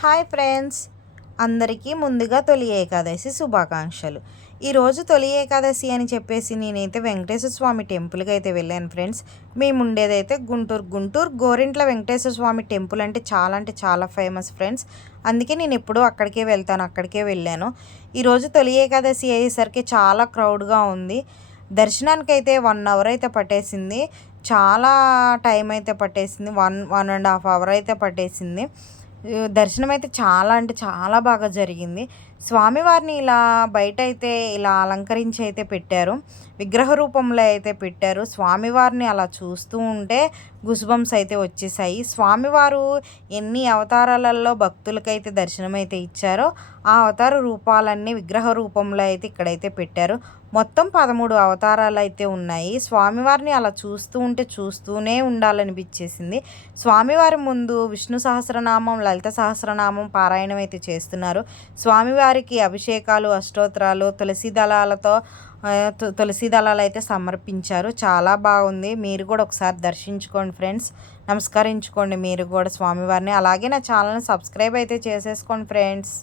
Hi friends, అందరికీ ముందుగా తొలి ఏకాదశి శుభాకాంక్షలు. ఈరోజు తొలి ఏకాదశి అని చెప్పేసి నేనైతే వెంకటేశ్వర స్వామి టెంపుల్కి అయితే వెళ్ళాను ఫ్రెండ్స్. మేము ఉండేదైతే గుంటూరు గోరింట్ల వెంకటేశ్వర స్వామి టెంపుల్ అంటే చాలా ఫేమస్ ఫ్రెండ్స్. అందుకే నేను ఎప్పుడూ అక్కడికే వెళ్తాను, అక్కడికే వెళ్ళాను. ఈరోజు తొలి ఏకాదశి అయ్యేసరికి చాలా క్రౌడ్గా ఉంది. దర్శనానికి అయితే 1 అవర్ అయితే పట్టేసింది. చాలా టైం అయితే పట్టేసింది. 1.5 అవర్ అయితే పట్టేసింది. దర్శనం అయితే చాలా అంటే చాలా బాగా జరిగింది. స్వామివారిని ఇలా బయట అయితే ఇలా అలంకరించి అయితే పెట్టారు. విగ్రహ రూపంలో అయితే పెట్టారు. స్వామివారిని అలా చూస్తూ ఉంటే గుస్బంప్స్ అయితే వచ్చేసాయి. స్వామివారు ఎన్ని అవతారాలలో భక్తులకైతే దర్శనం అయితే ఇచ్చారో ఆ అవతార రూపాలన్నీ విగ్రహ రూపంలో అయితే ఇక్కడైతే పెట్టారు. మొత్తం 13 అవతారాలు అయితే ఉన్నాయి. స్వామివారిని అలా చూస్తూనే ఉండాలనిపించేసింది. స్వామివారి ముందు విష్ణు సహస్రనామం, లలిత సహస్రనామం పారాయణం అయితే చేస్తున్నారు. స్వామివారికి అభిషేకాలు, అష్టోత్తరాలు, తులసి దళాలు అయితే సమర్పించారు. చాలా బాగుంది. మీరు కూడా ఒకసారి దర్శించుకోండి ఫ్రెండ్స్, నమస్కరించుకోండి మీరు కూడా స్వామివారిని. అలాగే నా ఛానల్ని సబ్స్క్రైబ్ అయితే చేసేసుకోండి ఫ్రెండ్స్.